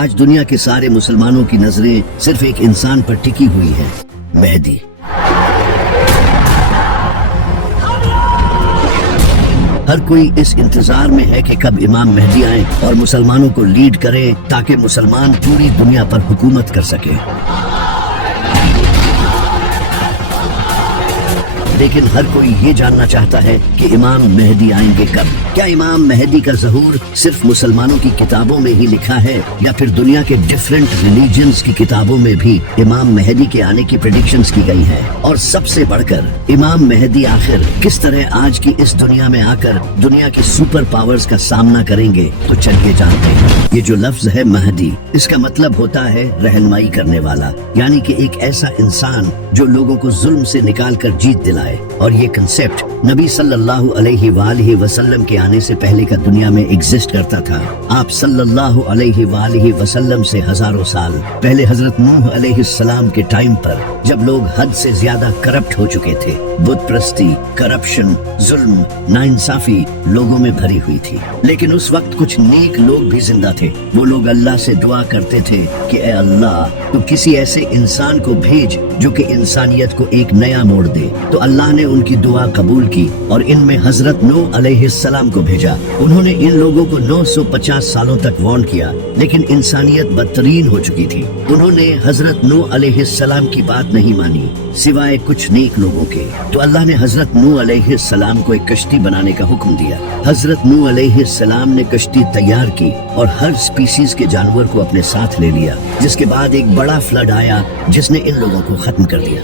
آج دنیا کے سارے مسلمانوں کی نظریں صرف ایک انسان پر ٹکی ہوئی ہیں، مہدی۔ ہر کوئی اس انتظار میں ہے کہ کب امام مہدی آئیں اور مسلمانوں کو لیڈ کریں تاکہ مسلمان پوری دنیا پر حکومت کر سکیں۔ لیکن ہر کوئی یہ جاننا چاہتا ہے کہ امام مہدی آئیں گے کب؟ کیا امام مہدی کا ظہور صرف مسلمانوں کی کتابوں میں ہی لکھا ہے یا پھر دنیا کے ڈیفرنٹ ریلیجنز کی کتابوں میں بھی امام مہدی کے آنے کی پریڈکشنز کی گئی ہیں؟ اور سب سے بڑھ کر امام مہدی آخر کس طرح آج کی اس دنیا میں آ کر دنیا کے سپر پاورز کا سامنا کریں گے؟ تو چلیے جانتے ہیں۔ یہ جو لفظ ہے مہدی، اس کا مطلب ہوتا ہے رہنمائی کرنے والا، یعنی کہ ایک ایسا انسان جو لوگوں کو ظلم سے نکال کر جیت دلائے۔ اور یہ کنسیپٹ نبی صلی اللہ علیہ وآلہ وسلم کے آنے سے پہلے کا دنیا میں ایگزسٹ کرتا تھا۔ آپ صلی اللہ علیہ وآلہ وسلم سے ہزاروں سال پہلے حضرت نوح علیہ السلام کے ٹائم پر، جب لوگ حد سے زیادہ کرپٹ ہو چکے تھے، بت پرستی، کرپشن، ظلم، ناانصافی لوگوں میں بھری ہوئی تھی، لیکن اس وقت کچھ نیک لوگ بھی زندہ تھے۔ وہ لوگ اللہ سے دعا کرتے تھے کہ اے اللہ، تو کسی ایسے انسان کو بھیج جو کہ انسانیت کو ایک نیا موڑ دے۔ تو اللہ نے ان کی دعا قبول کی اور ان میں حضرت نوح علیہ السلام کو بھیجا۔ انہوں نے ان لوگوں کو 950 سالوں تک وارن کیا، لیکن انسانیت بدترین ہو چکی تھی۔ انہوں نے حضرت نوح علیہ السلام کی بات نہیں مانی سوائے کچھ نیک لوگوں کے۔ تو اللہ نے حضرت نوح علیہ السلام کو ایک کشتی بنانے کا حکم دیا۔ حضرت نوح علیہ السلام نے کشتی تیار کی اور ہر سپیسیز کے جانور کو اپنے ساتھ لے لیا، جس کے بعد ایک بڑا فلڈ آیا جس نے ان لوگوں کو ختم کر دیا۔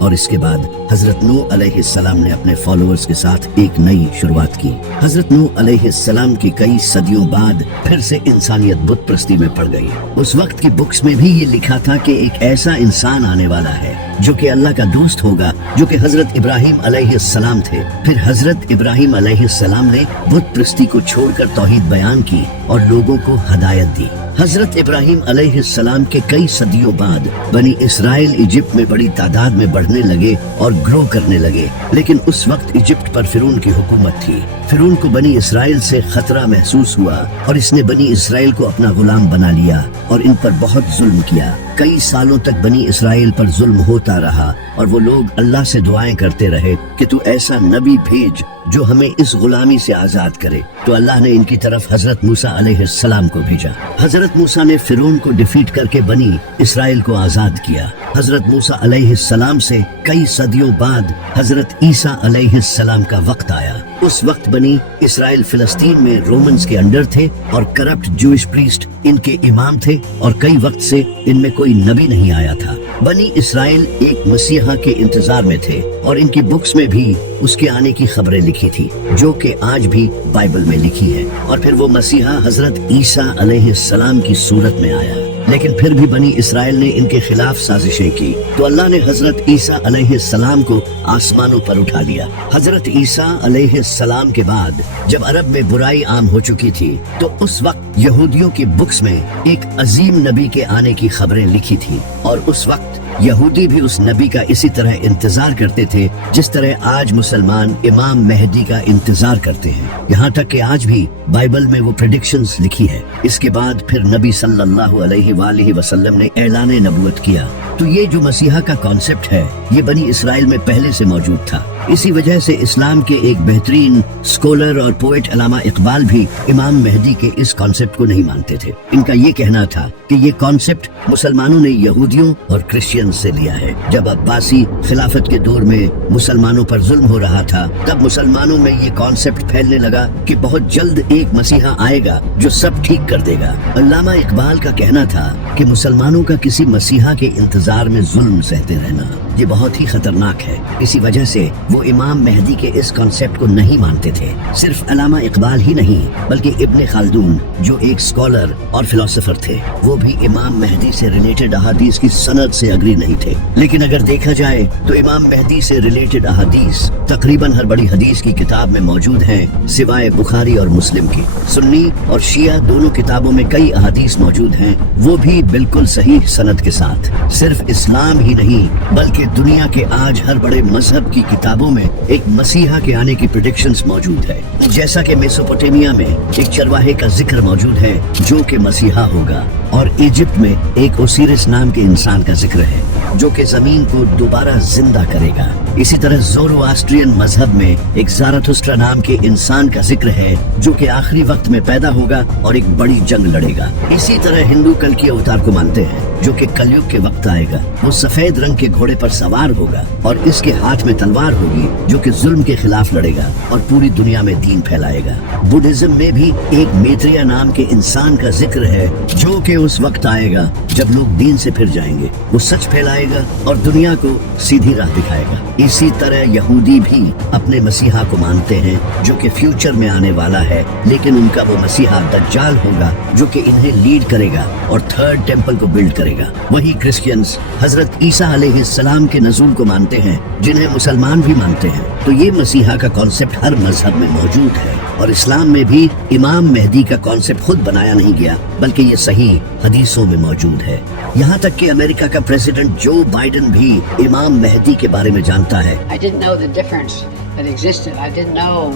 اور اس کے بعد حضرت نوح علیہ السلام نے اپنے فالوورز کے ساتھ ایک نئی شروعات کی۔ حضرت نوح علیہ السلام کی کئی صدیوں بعد پھر سے انسانیت بت پرستی میں پڑ گئی۔ اس وقت کی بکس میں بھی یہ لکھا تھا کہ ایک ایسا انسان آنے والا ہے جو کہ اللہ کا دوست ہوگا، جو کہ حضرت ابراہیم علیہ السلام تھے۔ پھر حضرت ابراہیم علیہ السلام نے بت پرستی کو چھوڑ کر توحید بیان کی اور لوگوں کو ہدایت دی۔ حضرت ابراہیم علیہ السلام کے کئی صدیوں بعد بنی اسرائیل ایجپٹ میں بڑی تعداد میں بڑھنے لگے اور گرو کرنے لگے، لیکن اس وقت ایجپٹ پر فرعون کی حکومت تھی۔ فرعون کو بنی اسرائیل سے خطرہ محسوس ہوا اور اس نے بنی اسرائیل کو اپنا غلام بنا لیا اور ان پر بہت ظلم کیا۔ کئی سالوں تک بنی اسرائیل پر ظلم ہوتا رہا اور وہ لوگ اللہ سے دعائیں کرتے رہے کہ تو ایسا نبی بھیج جو ہمیں اس غلامی سے آزاد کرے۔ تو اللہ نے ان کی طرف حضرت موسیٰ علیہ السلام کو بھیجا۔ حضرت موسیٰ نے فرعون کو ڈیفیٹ کر کے بنی اسرائیل کو آزاد کیا۔ حضرت موسیٰ علیہ السلام سے کئی صدیوں بعد حضرت عیسیٰ علیہ السلام کا وقت آیا۔ اس وقت بنی اسرائیل فلسطین میں رومنز کے انڈر تھے اور کرپٹ جوئش پریسٹ ان کے امام تھے، اور کئی وقت سے ان میں کوئی نبی نہیں آیا تھا۔ بنی اسرائیل ایک مسیحا کے انتظار میں تھے اور ان کی بکس میں بھی اس کے آنے کی خبریں لکھی تھی، جو کہ آج بھی بائبل میں لکھی ہے۔ اور پھر وہ مسیحا حضرت عیسیٰ علیہ السلام کی صورت میں آیا، لیکن پھر بھی بنی اسرائیل نے ان کے خلاف سازشیں کی، تو اللہ نے حضرت عیسیٰ علیہ السلام کو آسمانوں پر اٹھا لیا۔ حضرت عیسیٰ علیہ السلام کے بعد جب عرب میں برائی عام ہو چکی تھی، تو اس وقت یہودیوں کی بکس میں ایک عظیم نبی کے آنے کی خبریں لکھی تھی، اور اس وقت یہودی بھی اس نبی کا اسی طرح انتظار کرتے تھے جس طرح آج مسلمان امام مہدی کا انتظار کرتے ہیں۔ یہاں تک کہ آج بھی بائبل میں وہ پریڈکشنز لکھی ہے۔ اس کے بعد پھر نبی صلی اللہ علیہ وآلہ وسلم نے اعلان نبوت کیا۔ تو یہ جو مسیحا کا کانسیپٹ ہے، یہ بنی اسرائیل میں پہلے سے موجود تھا۔ اسی وجہ سے اسلام کے ایک بہترین اسکولر اور پوئٹ علامہ اقبال بھی امام مہدی کے اس کانسیپٹ کو نہیں مانتے تھے۔ ان کا یہ کہنا تھا کہ یہ کانسیپٹ مسلمانوں نے یہودیوں اور کرسچین سے لیا ہے۔ جب عباسی خلافت کے دور میں مسلمانوں پر ظلم ہو رہا تھا، تب مسلمانوں میں یہ کانسیپٹ پھیلنے لگا کہ بہت جلد ایک مسیحا آئے گا جو سب ٹھیک کر دے گا۔ علامہ اقبال کا کہنا تھا کہ مسلمانوں کا کسی مسیحا کے انتظار میں ظلم سہتے رہنا یہ بہت ہی خطرناک ہے۔ اسی وجہ سے وہ امام مہدی کے اس کانسیپٹ کو نہیں مانتے تھے۔ صرف علامہ اقبال ہی نہیں بلکہ ابن خلدون جو ایک اسکالر اور فلسفر تھے، وہ بھی امام مہدی سے ریلیٹڈ احادیث کی سند سے اگری نہیں تھے۔ لیکن اگر دیکھا جائے تو امام مہدی سے ریلیٹڈ احادیث تقریباً ہر بڑی حدیث کی کتاب میں موجود ہیں سوائے بخاری اور مسلم کی۔ سنی اور شیعہ دونوں کتابوں میں کئی احادیث موجود ہیں، وہ بھی بالکل صحیح سند کے ساتھ۔ صرف اسلام ہی نہیں بلکہ कि दुनिया के आज हर बड़े मजहब की किताबों में एक मसीहा के आने की प्रेडिक्शंस मौजूद है। जैसा कि मेसोपोटामिया में एक चरवाहे का जिक्र मौजूद है जो कि मसीहा होगा, और इजिप्ट में एक ओसिरिस नाम के इंसान का जिक्र है जो कि जमीन को दोबारा जिंदा करेगा। इसी तरह ज़ोरोआस्ट्रियन मजहब में एक ज़ाराथुस्ट्रा नाम के इंसान का जिक्र है जो कि आखिरी वक्त में पैदा होगा और एक बड़ी जंग लड़ेगा। इसी तरह हिंदू कल की अवतार को मानते हैं जो कि कलयुग के वक्त आएगा। वो सफेद रंग के घोड़े पर सवार होगा और इसके हाथ में तलवार होगी जो कि जुल्म के खिलाफ लड़ेगा और पूरी दुनिया में दीन फैलाएगा। बुद्धिज्म में भी एक मैत्रेय नाम के इंसान का जिक्र है जो कि उस वक्त आएगा जब लोग दीन से फिर जाएंगे। वो सच फैलाएगा और दुनिया को सीधी राह दिखाएगा। इसी तरह यहूदी भी अपने मसीहा को मानते हैं जो कि फ्यूचर में आने वाला है, लेकिन उनका वो मसीहा दज्जाल होगा जो कि इन्हें लीड करेगा और थर्ड टेम्पल को बिल्ड करेगा। वही क्रिश्चियंस हजरत ईसा अलैहिस्सलाम के नज़ूल को मानते हैं जिन्हें मुसलमान भी मानते हैं। तो ये मसीहा का कॉन्सेप्ट हर मजहब में मौजूद है और इस्लाम में भी इमाम मेहदी का कॉन्सेप्ट खुद बनाया नहीं गया बल्कि ये सही हदीसों में मौजूद है। यहाँ तक कि अमेरिका का प्रेसिडेंट जो बाइडेन भी इमाम मेहदी के बारे में जानता है। I didn't know the difference that existed. I didn't know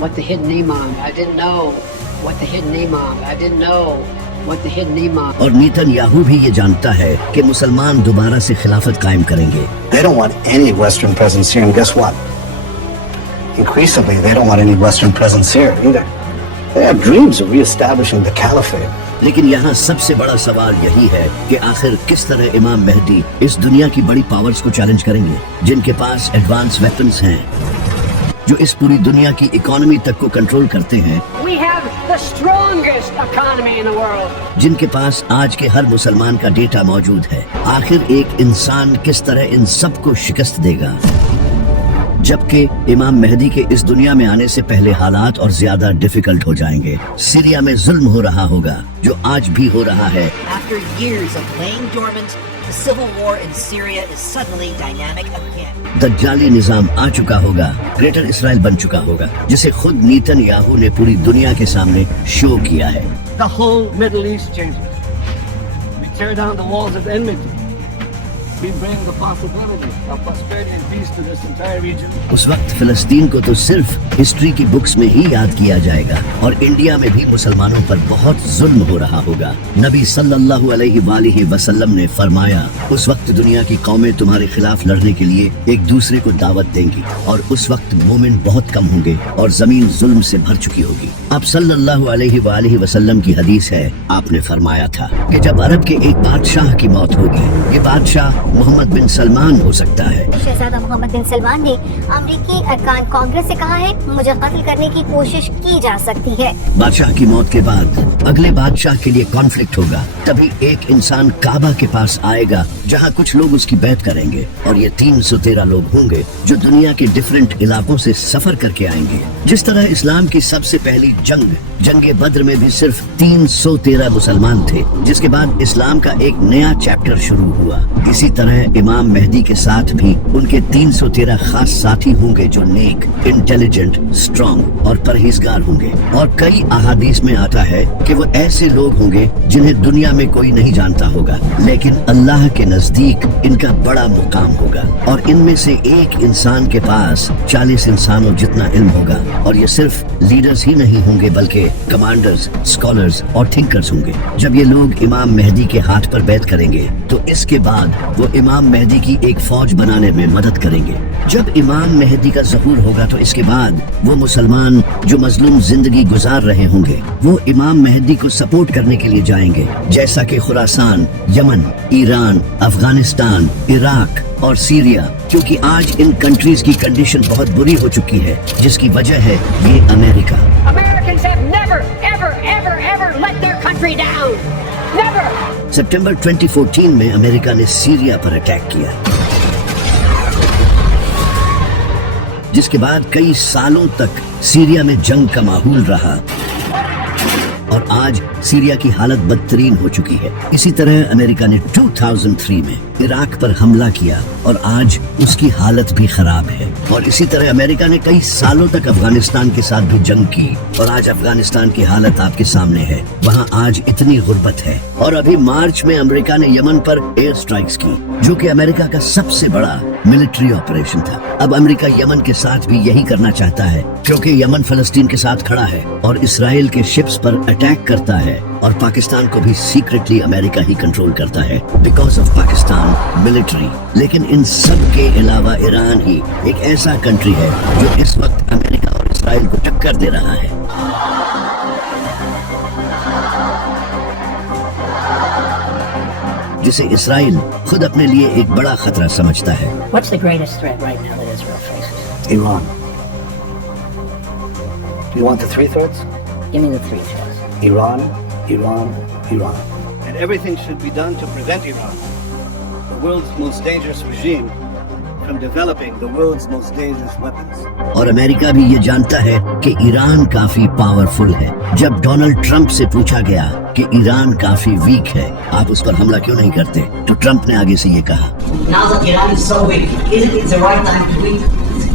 what the hidden imam. I didn't know what the hidden imam. I didn't know what the hidden imam. और Netanyahu भी ये जानता है कि मुसलमान दोबारा से खिलाफत कायम करेंगे। They don't want any Western presence here, and guess what? Increasingly, they don't want any Western presence here either. They have dreams of reestablishing the caliphate. लेकिन यहाँ सबसे बड़ा सवाल यही है कि आखिर किस तरह इमाम मेहदी इस दुनिया की बड़ी पावर्स को चैलेंज करेंगे जिनके पास एडवांस वेपन्स हैं, जो इस पूरी दुनिया की इकोनॉमी तक को कंट्रोल करते हैं। We have the strongest economy in the world. जिनके पास आज के हर मुसलमान का डेटा मौजूद है। आखिर एक इंसान किस तरह इन सबको शिकस्त देगा, जबकि इमाम मेहदी के इस दुनिया में आने से पहले हालात और ज्यादा डिफिकल्ट हो जाएंगे। सीरिया में जुल्म हो रहा होगा जो आज भी हो रहा है। After years of laying dormant, the civil war in Syria is suddenly dynamic again. दज्जाली निजाम आ चुका होगा, ग्रेटर इसराइल बन चुका होगा, जिसे खुद नेतन्याहू ने पूरी दुनिया के सामने शो किया है। The whole Middle East changes. We tear down the walls of enmity. We bring the possibility of prosperity and peace to this entire region. उस वक्त फिलिस्तीन को तो सिर्फ हिस्ट्री की बुक्स में ही याद किया जाएगा और इंडिया में भी मुसलमानों पर बहुत जुल्म हो रहा होगा। नबी सल्लल्लाहु अलैहि वसल्लम ने फरमाया, उस वक्त दुनिया की कौमें तुम्हारे खिलाफ लड़ने के लिए एक दूसरे को दावत देंगी और उस वक्त मोमिन बहुत कम होंगे और जमीन जुल्म से भर चुकी होगी। अब सल्लल्लाहु अलैहि वसल्लम की हदीस है, आपने फरमाया था कि जब अरब के एक बादशाह की मौत होगी, ये बादशाह मोहम्मद बिन सलमान हो सकता है। शहजादा मोहम्मद बिन सलमान ने अमेरिकी अरकान कांग्रेस से कहा है मुझे कत्ल करने की कोशिश की जा सकती है। बादशाह की मौत के बाद अगले बादशाह के लिए कॉन्फ्लिक्ट होगा। तभी एक इंसान काबा के पास आएगा जहां कुछ लोग उसकी बैत करेंगे और ये 313 लोग होंगे जो दुनिया के डिफरेंट इलाकों से सफर करके आएंगे। जिस तरह इस्लाम की सबसे पहली जंगे बद्र में भी सिर्फ 313 मुसलमान थे, जिसके बाद इस्लाम का एक नया चैप्टर शुरू हुआ। इसी तरह इमाम मेहदी के साथ भी उनके 313 खास साथी होंगे जो नेक, इंटेलिजेंट, स्ट्रॉन्ग और परहेजगार होंगे। और कई अहादीस में आता है कि वो ऐसे लोग होंगे जिन्हें दुनिया में कोई नहीं जानता होगा, लेकिन अल्लाह के नजदीक इनका बड़ा मुकाम होगा। और इनमें से एक इंसान के पास 40 इंसानों जितना इल्म होगा। और ये सिर्फ लीडर्स ही नहीं होंगे बल्कि कमांडर्स, स्कॉलर्स और थिंकर्स होंगे। जब ये लोग इमाम मेहदी के हाथ पर बैत करेंगे तो इसके बाद वो इमाम मेहदी की एक फौज बनाने में मदद करेंगे। जब इमाम मेहदी का ज़हूर होगा तो इसके बाद वो मुसलमान जो मजलूम जिंदगी गुजार रहे होंगे वो इमाम मेहदी को सपोर्ट करने के लिए जाएंगे, जैसा कि Khorasan, Yemen, Iran, Afghanistan, Iraq और सीरिया, क्योंकि आज इन कंट्रीज की कंडीशन बहुत बुरी हो चुकी है, जिसकी वजह है ये America. Americans have never, ever, ever, ever let their country down. Never. सितंबर 2014 में अमेरिका ने सीरिया पर अटैक किया, जिसके बाद कई सालों तक सीरिया में जंग का माहौल रहा और आज आज सीरिया की हालत बदतरीन हो चुकी है। इसी तरह अमेरिका ने 2003 में इराक पर हमला किया और आज उसकी हालत भी खराब है। और इसी तरह अमेरिका ने कई सालों तक अफगानिस्तान के साथ भी जंग की और आज अफगानिस्तान की हालत आपके सामने है। वहाँ आज इतनी गुर्बत है। और अभी मार्च में अमेरिका ने यमन पर एयर स्ट्राइक्स की, जो कि अमेरिका का सबसे बड़ा मिलिट्री ऑपरेशन था। अब अमेरिका यमन के साथ भी यही करना चाहता है, क्योंकि यमन फलस्तीन के साथ खड़ा है और इसराइल के शिप्स पर अटैक करता है और पाकिस्तान को भी सीक्रेटली अमेरिका ही कंट्रोल करता है बिकॉज ऑफ पाकिस्तान मिलिट्री। लेकिन इन सब के अलावा ईरान ही एक ऐसा कंट्री है जो इस वक्त अमेरिका और इसराइल को टक्कर दे रहा है। जिसे इसराइल खुद अपने लिए एक बड़ा खतरा समझता है। What's the greatest threat right now that Israel faces? Iran. Do you want the three threats? Give me the three threats. Iran, Iran, Iran. And everything should be done to prevent Iran, the world's most dangerous regime, from developing the world's most dangerous weapons. और America भी ये जानता है कि Iran काफी powerful है। जब Donald Trump से पूछा गया कि ईरान काफी वीक है, आप उस पर हमला क्यों नहीं करते, तो ट्रंप ने आगे से ये कहा, Now that Iran is so weak, isn't it the right time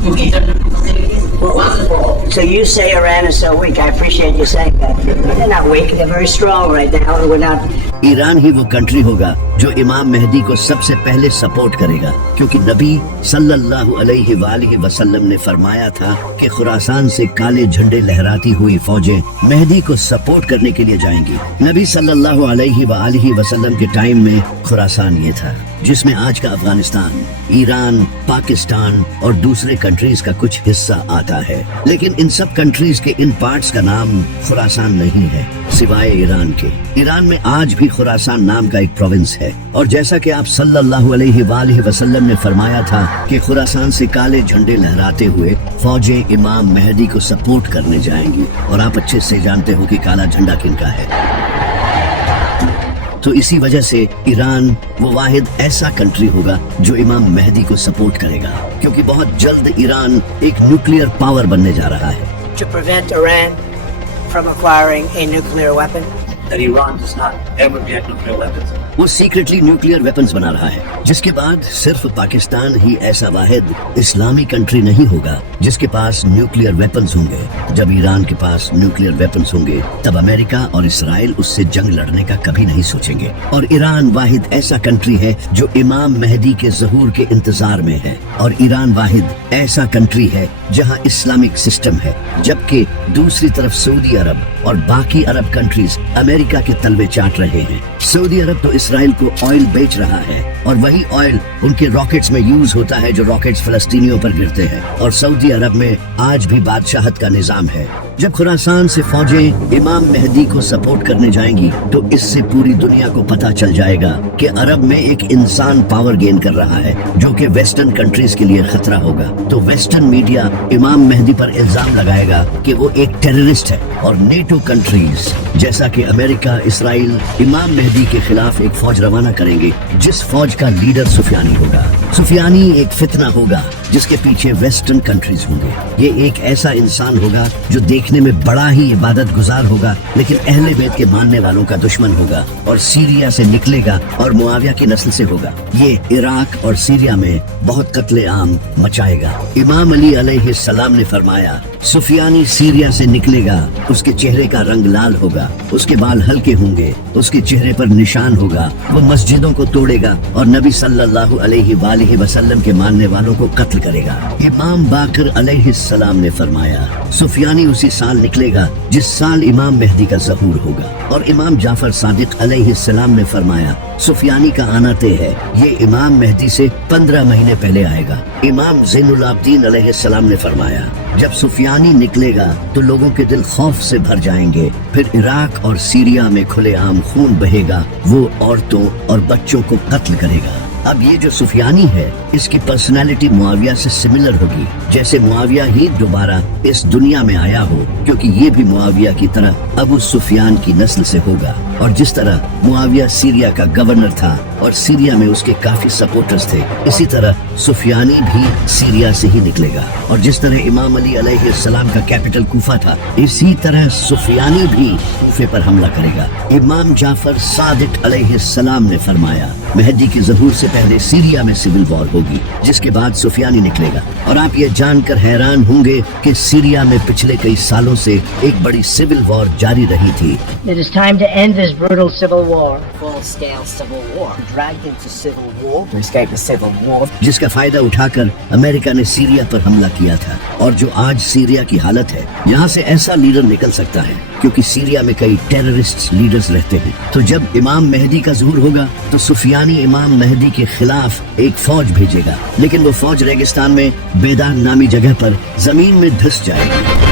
to get their facilities? Once and for all. So you say Iran is so weak. I appreciate you saying that. They're not weak. They're very strong right now. We're not. Iran ही वो country होगा जो इमाम मेहदी को सबसे पहले support करेगा, क्योंकि नबी सल्लल्लाहु अलैहि वालिहि वसल्लम ने फरमाया था कि खुरासान से काले झंडे लहराती हुई फौजें मेहदी को सपोर्ट करने के लिए जाएंगी। नबी सल्लल्लाहु अलैहि वालिहि वसल्लम के टाइम में खुरासान ये था, जिसमें आज का अफगानिस्तान, ईरान, पाकिस्तान और दूसरे कंट्रीज का कुछ हिस्सा आता है। लेकिन इन सब कंट्रीज के इन पार्ट्स का नाम खुरासान नहीं है, सिवाय ईरान के। ईरान में आज भी खुरासान नाम का एक प्रोविंस है। और जैसा कि आप सल्लल्लाहु अलैहि वालिहि वसल्लम ने फरमाया था कि खुरासान से काले झंडे लहराते हुए फौजें इमाम मेहदी को सपोर्ट करने जाएंगी, और आप अच्छे से जानते हो कि काला झंडा किनका है। तो इसी वजह से ईरान वो वाहिद ऐसा कंट्री होगा जो इमाम मेहदी को सपोर्ट करेगा, क्योंकि बहुत जल्द ईरान एक न्यूक्लियर पावर बनने जा रहा है। To prevent Iran from acquiring a nuclear weapon. That Iran does not ever get nuclear weapons. वो सीक्रेटली न्यूक्लियर वेपन्स बना रहा है, जिसके बाद सिर्फ पाकिस्तान ही ऐसा वाहिद इस्लामी कंट्री नहीं होगा जिसके पास न्यूक्लियर वेपन्स होंगे। जब ईरान के पास न्यूक्लियर वेपन्स होंगे, तब अमेरिका और इसराइल उससे जंग लड़ने का कभी नहीं सोचेंगे। और ईरान वाहिद ऐसा कंट्री है जो इमाम मेहदी के ज़हूर के इंतजार में है। और ईरान वाहिद ऐसा कंट्री है जहां इस्लामिक सिस्टम है, जबकि दूसरी तरफ सऊदी अरब और बाकी अरब कंट्रीज अमेरिका के तलवे चाट रहे हैं। सऊदी अरब तो इसराइल को ऑयल बेच रहा है, और वही ऑयल उनके रॉकेट्स में यूज होता है जो रॉकेट्स फलस्तीनियों पर गिरते हैं। और सऊदी अरब में आज भी बादशाहत का निजाम है। जब खुरासान से फौजें इमाम मेहदी को सपोर्ट करने जाएंगी, तो इससे पूरी दुनिया को पता चल जाएगा कि अरब में एक इंसान पावर गेन कर रहा है, जो कि वेस्टर्न कंट्रीज के लिए खतरा होगा। तो वेस्टर्न मीडिया इमाम मेहदी पर इल्जाम लगाएगा कि वो एक टेररिस्ट है, और नेटो कंट्रीज जैसा कि अमेरिका, इसराइल इमाम मेहदी के खिलाफ एक फौज रवाना करेंगे, जिस फौज का लीडर सुफियानी होगा। सुफियानी एक फितना होगा जिसके पीछे वेस्टर्न कंट्रीज होंगे। ये एक ऐसा इंसान होगा जो देखने में बड़ा ही इबादत गुजार होगा, लेकिन अहले बैत के मानने वालों का दुश्मन होगा, और सीरिया से निकलेगा और मुआविया की नस्ल से होगा। ये इराक और सीरिया में बहुत कत्ले आम मचाएगा। इमाम अली अलैहिस्सलाम ने फरमाया, सुफियानी सीरिया से निकलेगा, उसके चेहरे का रंग लाल होगा, उसके बाल हल्के होंगे, उसके चेहरे पर निशान होगा, वो मस्जिदों को तोड़ेगा और नबी सल्लल्लाहु अलैहि वालिहि वसल्लम के मानने वालों को कत्ल करेगा। इमाम बाकर अलैहिस्सलाम ने फरमाया, सुफियानी उसी साल निकलेगा जिस साल इमाम मेहदी का ज़हूर होगा। और इमाम जाफर सादिक अलैहिस्सलाम ने फरमाया, सुफियानी का आना तय है, ये इमाम मेहदी से 15 महीने पहले आएगा। इमाम ज़ैनुल आबिदीन अलैहिस्सलाम ने फरमाया, जब सुफियानी निकलेगा तो लोगों के दिल खौफ से भर जाएंगे, फिर इराक और सीरिया में खुलेआम खून बहेगा, वो औरतों और बच्चों को कत्ल करेगा। अब ये जो सुफियानी है, इसकी पर्सनालिटी मुआविया से सिमिलर होगी, जैसे मुआविया ही दोबारा इस दुनिया में आया हो, क्योंकि ये भी मुआविया की तरह अबू सुफियान की नस्ल से होगा। और जिस तरह मुआविया सीरिया का गवर्नर था और सीरिया में उसके काफी सपोर्टर्स थे, इसी तरह सुफियानी भी सीरिया से ही निकलेगा। और जिस तरह इमाम अली अलैहिस्सलाम का कैपिटल कूफा था, इसी तरह सुफियानी भी कूफे पर हमला करेगा। इमाम जाफर सादिक अलैहिस्सलाम ने फरमाया, मेहदी की ज़हूर से पहले सीरिया में सिविल वॉर होगी, जिसके बाद सुफियानी निकलेगा। और आप ये जानकर हैरान होंगे कि सीरिया में पिछले कई सालों से एक बड़ी सिविल वॉर जारी रही थी। It is time to end this brutal civil war. Full-scale civil war. Dragged into civil war to escape a civil war. जिसका फायदा उठाकर अमेरिका ने सीरिया पर हमला किया था। और जो आज सीरिया की हालत है, यहाँ से ऐसा लीडर निकल सकता है क्योंकि सीरिया में कई टेररिस्ट लीडर्स रहते हैं। तो जब इमाम मेहदी का ज़हूर होगा तो सुफियानी इमाम मेहदी के खिलाफ एक फौज भेजेगा, लेकिन वो फौज रेगिस्तान में बेदार नामी जगह पर जमीन में धंस जाएगी,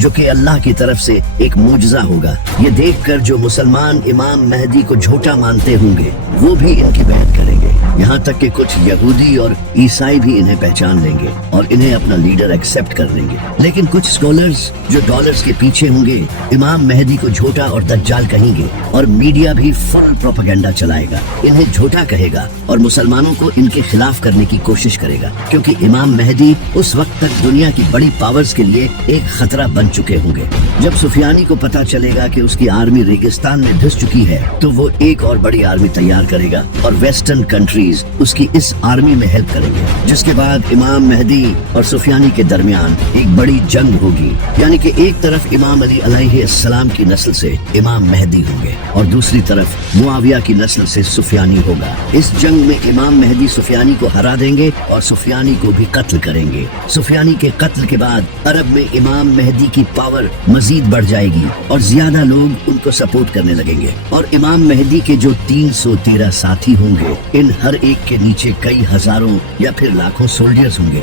जो कि अल्लाह की तरफ से एक मुजज़ा होगा। ये देखकर जो मुसलमान इमाम मेहदी को झूठा मानते होंगे, वो भी इनकी बैत करेंगे। यहाँ तक कि कुछ यहूदी और ईसाई भी इन्हें पहचान लेंगे और इन्हें अपना लीडर एक्सेप्ट कर लेंगे। लेकिन कुछ स्कॉलर्स जो डॉलर्स के पीछे होंगे, इमाम मेहदी को झूठा और दज्जाल कहेंगे और मीडिया भी फुल प्रोपेगेंडा चलाएगा, इन्हें झूठा कहेगा और मुसलमानों को इनके खिलाफ करने की कोशिश करेगा, क्योंकि इमाम मेहदी उस वक्त तक दुनिया की बड़ी पावर्स के लिए एक खतरा बन चुके होंगे। जब सुफियानी को पता चलेगा कि उसकी आर्मी रेगिस्तान में धंस चुकी है, तो वो एक और बड़ी आर्मी तैयार करेगा और वेस्टर्न कंट्रीज उसकी इस आर्मी में हेल्प करेंगे, जिसके बाद इमाम मेहदी और सुफियानी के दरमियान एक बड़ी जंग होगी। यानी कि एक तरफ इमाम अली अलैहिस्सलाम की नस्ल से इमाम मेहदी होंगे और दूसरी तरफ मुआविया की नस्ल से सुफियानी होगा। इस जंग में इमाम मेहदी सुफियानी को हरा देंगे और सुफियानी को भी कत्ल करेंगे। सुफियानी के कत्ल के बाद अरब में इमाम मेहदी की पावर मजीद बढ़ जाएगी और ज्यादा लोग उनको सपोर्ट करने लगेंगे। और इमाम मेहदी के जो 313 साथी होंगे, इन हर एक के नीचे कई हजारों या फिर लाखों सोल्जर्स होंगे।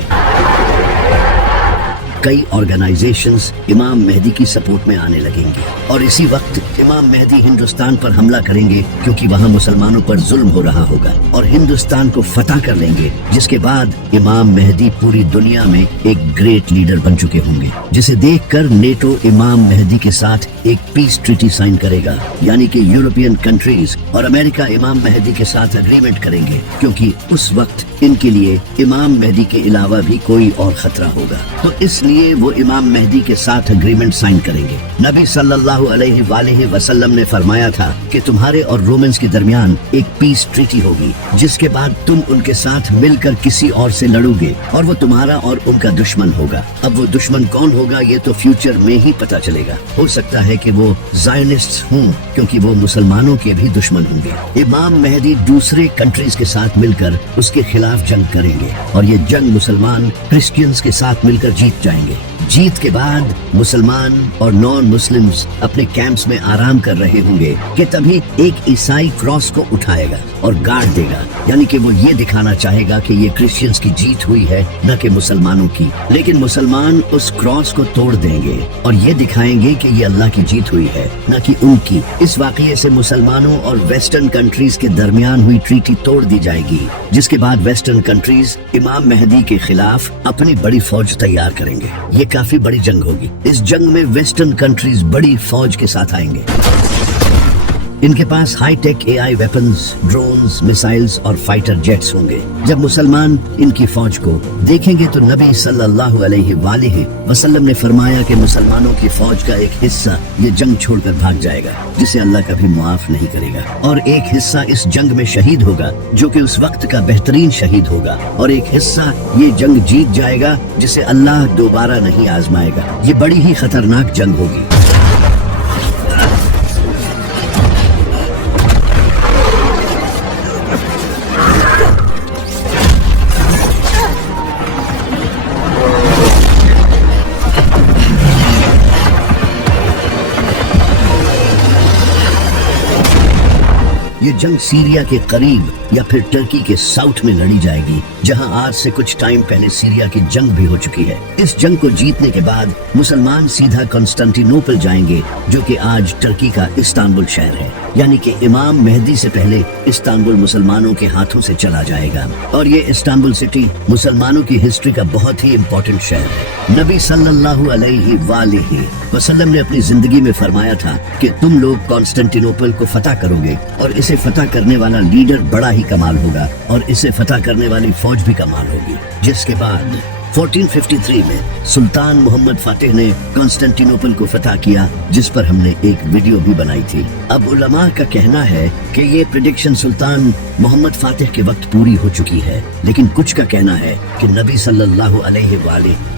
कई ऑर्गेनाइजेशंस इमाम मेहदी की सपोर्ट में आने लगेंगी और इसी वक्त इमाम मेहदी हिंदुस्तान पर हमला करेंगे, क्योंकि वहां मुसलमानों पर जुल्म हो रहा होगा, और हिंदुस्तान को फतह कर लेंगे। जिसके बाद इमाम मेहदी पूरी दुनिया में एक ग्रेट लीडर बन चुके होंगे, जिसे देखकर नेटो इमाम मेहदी के साथ एक पीस ट्रीटी साइन करेगा। यानी कि यूरोपियन कंट्रीज और अमेरिका इमाम मेहदी के साथ एग्रीमेंट करेंगे, क्योंकि उस वक्त इनके लिए इमाम मेहदी के अलावा भी कोई और खतरा होगा। तो इसलिए वो इमाम मेहदी के साथ एग्रीमेंट साइन करेंगे। नबी सल्लल्लाहु अलैहि वसल्लम ने फरमाया था कि तुम्हारे और रोमन्स के दरमियान एक पीस ट्रीटी होगी, जिसके बाद तुम उनके साथ मिलकर किसी और से लड़ोगे और वो तुम्हारा और उनका दुश्मन होगा। अब वो दुश्मन कौन होगा, ये तो फ्यूचर में ही पता चलेगा। हो सकता है कि वो ज़ायनिस्ट्स हों, क्योंकि वो मुसलमानों के भी दुश्मन होंगे। इमाम मेहदी दूसरे कंट्रीज के साथ मिलकर उसके खिलाफ जंग करेंगे और ये जंग मुसलमान क्रिश्चियंस के साथ मिलकर जीत जाएंगे। जीत के बाद मुसलमान और नॉन मुस्लिम्स अपने कैंप्स में आराम कर रहे होंगे कि तभी एक ईसाई क्रॉस को उठाएगा और गाड़ देगा। यानी कि वो ये दिखाना चाहेगा कि ये क्रिश्चियंस की जीत हुई है, न कि मुसलमानों की। लेकिन मुसलमान उस क्रॉस को तोड़ देंगे और ये दिखाएंगे कि ये अल्लाह की जीत हुई है, न कि उनकी। इस वाकये से मुसलमानों और वेस्टर्न कंट्रीज के दरमियान हुई ट्रीटी तोड़ दी जाएगी, जिसके बाद वेस्टर्न कंट्रीज इमाम मेहदी के खिलाफ अपनी बड़ी फौज तैयार करेंगे। ये काफी बड़ी जंग होगी। इस जंग में वेस्टर्न कंट्रीज बड़ी फौज के साथ आएंगे। इनके पास high tech AI weapons, drones, missiles और फाइटर जेट्स होंगे। जब मुसलमान इनकी फौज को देखेंगे तो नबी सल्लल्लाहु अलैहि वसल्लम ने फरमाया कि मुसलमानों की फौज का एक हिस्सा ये जंग छोड़कर भाग जाएगा, जिसे अल्लाह कभी मुआफ नहीं करेगा, और एक हिस्सा इस जंग में शहीद होगा, जो कि उस वक्त का बेहतरीन शहीद होगा, और एक हिस्सा ये जंग जीत जाएगा, जिसे अल्लाह दोबारा नहीं आजमाएगा। ये बड़ी ही खतरनाक जंग होगी। ये जंग सीरिया के करीब या फिर टर्की के साउथ में लड़ी जाएगी, जहां आज से कुछ टाइम पहले सीरिया की जंग भी हो चुकी है। इस जंग को जीतने के बाद मुसलमान सीधा कॉन्स्टेंटिनोपल जाएंगे, जो कि आज टर्की का इस्तांबुल शहर है। यानी कि इमाम मेहदी से पहले इस्तांबुल मुसलमानों के हाथों से चला जाएगा। और ये इस्तांबुल सिटी मुसलमानों की हिस्ट्री का बहुत ही इम्पोर्टेंट शहर है। नबी सल्लल्लाहु अलैहि वसल्लम ने अपनी जिंदगी में फरमाया था कि तुम लोग कॉन्स्टेंटिनोपल को फतह करोगे और इसे फतह करने वाला लीडर बड़ा ही कमाल होगा और इसे फतह करने वाली फौज भी कमाल होगी। जिसके बाद 1453 में सुल्तान मोहम्मद फातिह ने कॉन्स्टेंटिनोपल को फतह किया, जिस पर हमने एक वीडियो भी बनाई थी। अब उलमा का कहना है कि ये प्रेडिक्शन सुल्तान मोहम्मद फातिह के वक्त पूरी हो चुकी है, लेकिन कुछ का कहना है कि नबी सल्लल्लाहु अलैहि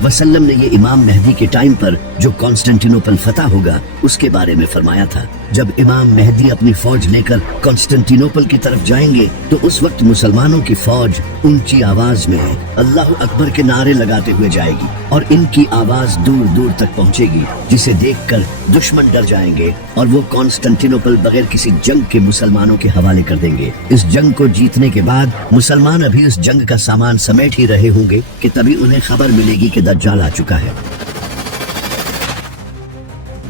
वसल्लम ने ये इमाम मेहदी के टाइम पर जो कॉन्स्टेंटिनोपल फतह होगा उसके बारे में फरमाया था। जब इमाम मेहदी अपनी फौज लेकर कॉन्स्टेंटिनोपल की तरफ जाएंगे तो उस वक्त मुसलमानों की फौज ऊंची आवाज में अल्लाह अकबर के नारे लगाते हुए जाएगी और इनकी आवाज दूर दूर तक पहुंचेगी, जिसे देखकर दुश्मन डर जाएंगे और वो कॉन्स्टेंटिनोपल बगैर किसी जंग के मुसलमानों के हवाले कर देंगे। इस जंग को जीतने के बाद मुसलमान अभी उस जंग का सामान समेट ही रहे होंगे कि तभी उन्हें खबर मिलेगी कि दज्जाल आ चुका है।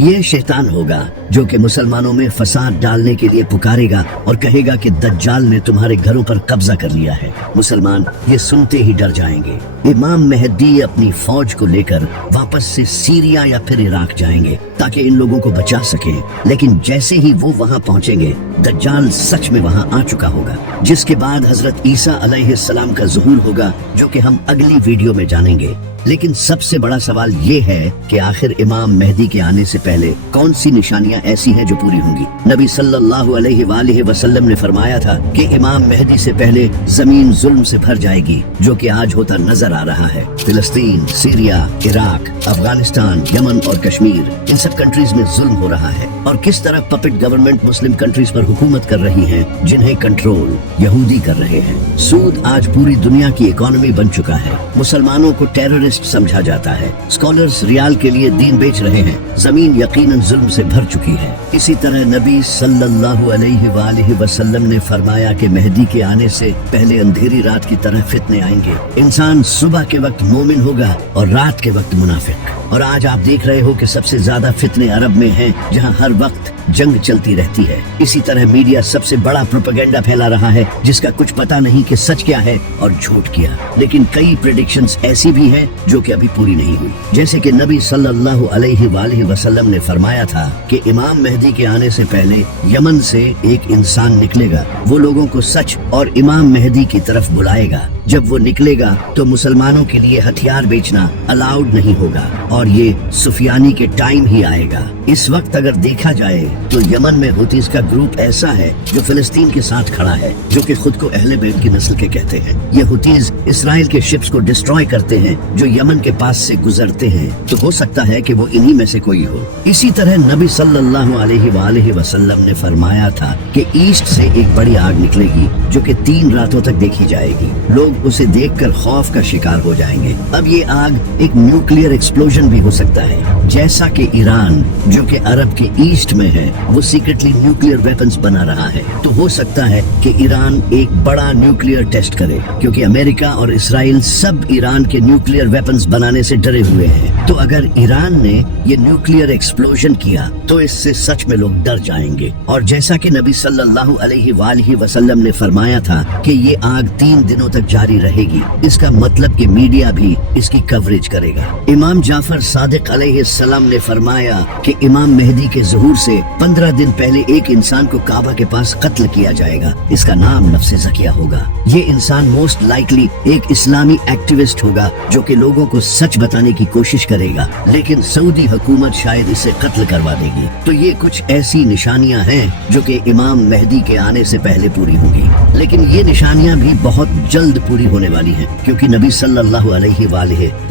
ये शैतान होगा जो कि मुसलमानों में फसाद डालने के लिए पुकारेगा और कहेगा कि दज्जाल ने तुम्हारे घरों पर कब्जा कर लिया है। मुसलमान ये सुनते ही डर जाएंगे। इमाम मेहदी अपनी फौज को लेकर वापस से सीरिया या फिर इराक जाएंगे ताकि इन लोगों को बचा सकें, लेकिन जैसे ही वो वहां पहुंचेंगे दज्जाल सच में वहां आ चुका होगा। जिसके बाद हजरत ईसा अलैहिस्सलाम का ज़ुहूर होगा, जो कि हम अगली वीडियो में जानेंगे। लेकिन सबसे बड़ा सवाल ये है कि आखिर इमाम मेहदी के आने से पहले कौन सी निशानियां ऐसी हैं जो पूरी होंगी। नबी सल्लल्लाहु अलैहि वसल्लम ने फरमाया था कि इमाम मेहदी से पहले जमीन जुल्म से भर जाएगी, जो कि आज होता नजर आ रहा है। फिलिस्तीन, सीरिया, इराक, अफगानिस्तान, यमन और कश्मीर, इन सब कंट्रीज में जुल्म हो रहा है और किस तरह पपेट गवर्नमेंट मुस्लिम कंट्रीज पर हुकूमत कर रही है, जिन्हें कंट्रोल यहूदी कर रहे हैं। सूद आज पूरी दुनिया की इकोनॉमी बन चुका है। मुसलमानों को टेररिस्ट समझा जाता है। स्कॉलर्स रियाल के लिए दीन बेच रहे हैं। जमीन यकीनन जुल्म से भर चुकी है। इसी तरह नबी सल्लल्लाहु अलैहि वसल्लम ने फरमाया कि मेहदी के आने से पहले अंधेरी रात की तरह फितने आएंगे। इंसान सुबह के वक्त मोमिन होगा और रात के वक्त मुनाफिक। और आज आप देख रहे हो कि सबसे ज्यादा फितने अरब में हैं, जहां हर वक्त जंग चलती रहती है। इसी तरह मीडिया सबसे बड़ा प्रोपेगेंडा फैला रहा है, जिसका कुछ पता नहीं कि सच क्या है और झूठ क्या। लेकिन कई प्रेडिक्शंस ऐसी भी हैं जो कि अभी पूरी नहीं हुई। जैसे कि नबी सल्लल्लाहु अलैहि वसल्लम ने फरमाया था कि इमाम मेहदी के आने से पहले यमन से एक इंसान निकलेगा। वो लोगों को सच और इमाम मेहदी की तरफ बुलाएगा। जब वो निकलेगा तो मुसलमानों के लिए हथियार बेचना अलाउड नहीं होगा और ये सुफियानी के टाइम ही आएगा। इस वक्त अगर देखा जाए तो यमन में हुतीज का ग्रुप ऐसा है जो फिलिस्तीन के साथ खड़ा है, जो कि खुद को अहले बैत की नस्ल के कहते हैं। ये हुतीज इसराइल के शिप्स को डिस्ट्रॉय करते हैं जो यमन के पास से गुजरते हैं, तो हो सकता है कि वो इन्हीं में से कोई हो। इसी तरह नबी सल्लल्लाहु अलैहि वसल्लम ने फरमाया था कि ईस्ट से एक बड़ी आग निकलेगी जो कि 3 रातों तक देखी जाएगी। लोग उसे देखकर खौफ का शिकार हो जाएंगे। अब ये आग एक न्यूक्लियर एक्सप्लोजन भी हो सकता है। जैसा कि ईरान, जो कि अरब के ईस्ट में है, वो सीक्रेटली न्यूक्लियर वेपन्स बना रहा है, तो हो सकता है कि ईरान एक बड़ा न्यूक्लियर टेस्ट करे, क्योंकि अमेरिका और इसराइल सब ईरान के न्यूक्लियर वेपन्स बनाने से डरे हुए हैं। तो अगर ईरान ने ये न्यूक्लियर एक्सप्लोजन किया तो इससे सच में लोग डर जाएंगे। और जैसा कि नबी सल्लल्लाहु अलैहि वसल्लम ने फरमाया था कि ये आग 3 दिनों तक जारी रहेगी, इसका मतलब कि मीडिया भी इसकी कवरेज करेगा। इमाम जाफर सादिक अलैहिस्सलाम ने फरमाया कि इमाम मेहदी के ज़ुहूर से 15 दिन पहले एक इंसान को काबा के पास कत्ल किया जाएगा। इसका नाम नफ्से ज़किया होगा। ये इंसान मोस्ट लाइकली एक इस्लामी एक्टिविस्ट होगा जो कि लोगों को सच बताने की कोशिश करेगा, लेकिन सऊदी हुकूमत शायद इसे कत्ल करवा देगी। तो ये कुछ ऐसी निशानियां हैं जो कि इमाम मेहदी के आने से पहले पूरी होंगी। लेकिन ये निशानियां भी बहुत जल्द पूरी होने वाली हैं, क्योंकि नबी सल्लल्लाहु अलैहि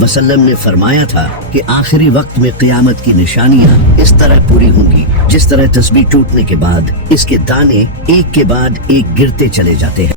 वसल्लम ने फरमाया था कि आखिरी वक्त में क़यामत की निशानियां इस तरह पूरी होंगी जिस तरह तस्बीह टूटने के बाद इसके दाने एक के बाद एक गिरते चले जाते हैं।